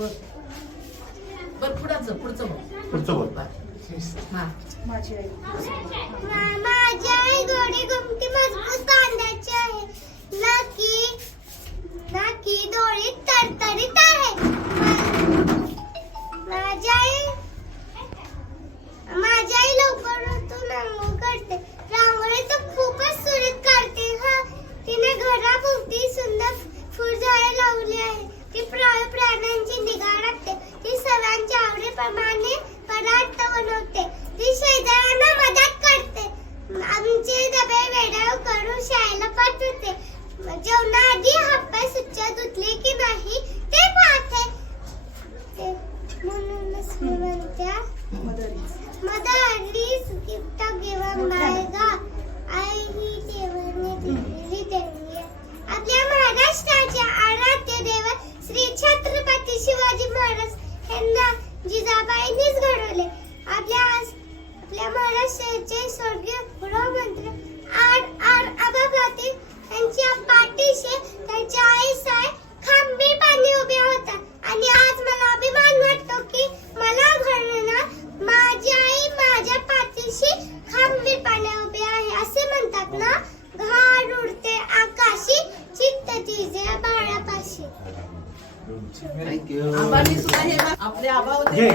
बर. पुढचं पुढचं बघ. पुढचं बघ. माझी आई. शिवाजी महाराज यांना जिजाबाईंनीच घडवले. आपल्या आज आपल्या महाराष्ट्राचे स्वर्गीय गृहमंत्री आर आर आबाभाती थँक्यू आपले आबा होते